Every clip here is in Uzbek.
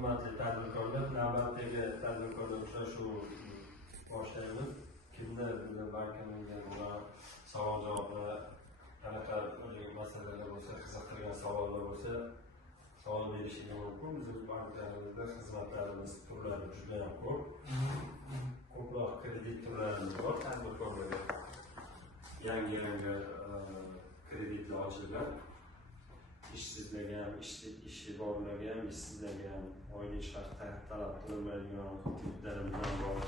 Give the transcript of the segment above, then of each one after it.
hurmatli tadbirkorlar, navbatdagi tadbirkorlar uchrashuvi boshlaymiz. Kimda bankamizga savol-javoblar, qanaqa masalalar bo'lsa, qiziqtirgan savollar bo'lsa, savol berishingiz mumkin. Bizning banklarimizda xizmatlarimiz turlari juda ham ko'p. Ko'proq kredit turlarimiz bor tadbirkorlarga. Yangi kreditlar ochilgan. İşsizlarga ham, ishi borlarga ham, ishsizlarga ham oylik ish haqi talab qilinmaydigan kreditlarimiz ham bor.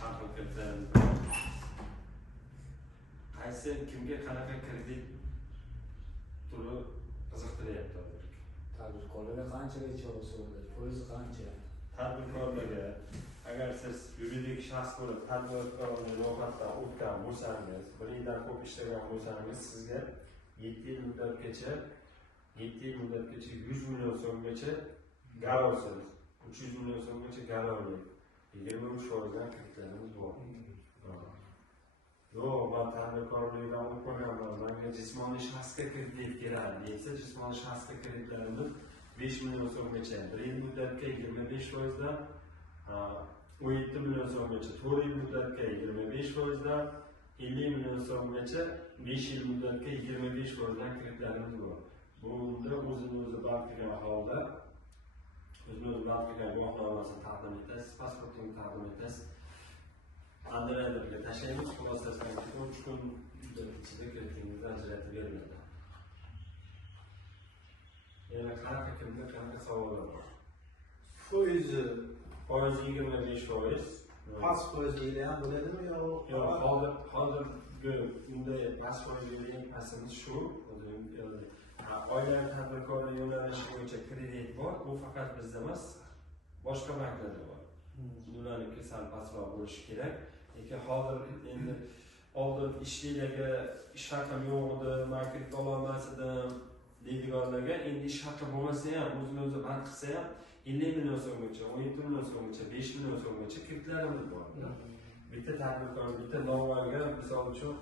Har xil kreditlarimiz bor. Qaysi kimga qanaqa kredit turi qiziqtiryapti hozir? Tadbirkorlarga qanchagacha bo'ladi? Foizi qancha? Tadbirkorlarga agar siz yuridik shaxs bo'lib tadbirkorlik ro'yxatdan o'tgan bo'lsangiz, bir yildan ko'p ishlagan bo'lsangiz, sizga 7 yil muddatgacha 100 million so'mgacha garovsiz, 300 million so'mgacha garovli 23% kreditlarimiz bor. Yo'q, men tadbirkorlikdan o'qiganman, menga jismoniy shaxsga kredit kerak desa, jismoniy shaxsga kreditlarimiz 5 million so'mgacha, 1 yil muddatga 25% dan 17 million so'mgacha, 4 yil muddatga 25% dan 50 million so'mgacha, 5 yil muddatga 25% dan kreditlarimiz bor. Bunda o'zini-o'zi band qilgan holda, o'zini-o'zi band qilgan guvohnomasini taqdim etasiz, pasportingizni taqdim etasiz. Underwriterga tashlaymiz, xulosasidan 13 kun ichida kreditingizni ajratib beriladi. Yana qanaqa kimda qanaqa savollar bor? Foizi 25%. past foizli ham bo'ladimi Yo'q, hozirgi bunday past foizli eng pastimiz shu. Oilaviy tadbirkorlik yo'nalishi bo'yicha kredit bor, bu faqat bizda emas, boshqa banklarda bor. Bularniki sal pastroq bo'lishi kerak. Lekin hozir endi oldin ishchilarga ish haqim yo'q edi, men kredit ola olmas edim deydiganlarga endi ish haqi bo'lmasa ham, o'zini-o'zi band qilsa ham 50 million so'mgacha, 17 million so'mgacha, 5 million so'mgacha kreditlarimiz bor. Bitta tadbirkor, bitta novalga misol uchun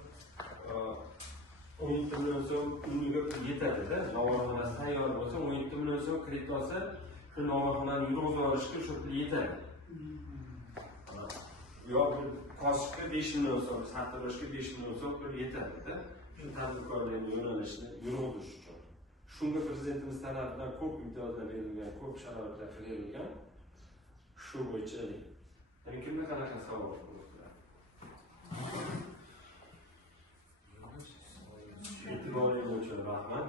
17 million so'm uniga yetadi-da. Novalxonasi tayyor bo'lsa, 17 million so'm kredit olsa, shu novalxonani yurg'izib olishga shu pul yetadi. Yo'q, kosibga 5 million so'm, sartaroshga 5 million so'm pul yetadi-da. Shu tadbirkorlikning yo'nalishini yurg'izish uchun. Shunga prezidentimiz tarafidan ko'p imtiyozlar berilgan, ko'p sharoitlar berilgan. Shu bo'yicha yana kimga qanaqa savol bor? E'tiboringiz uchun rahmat.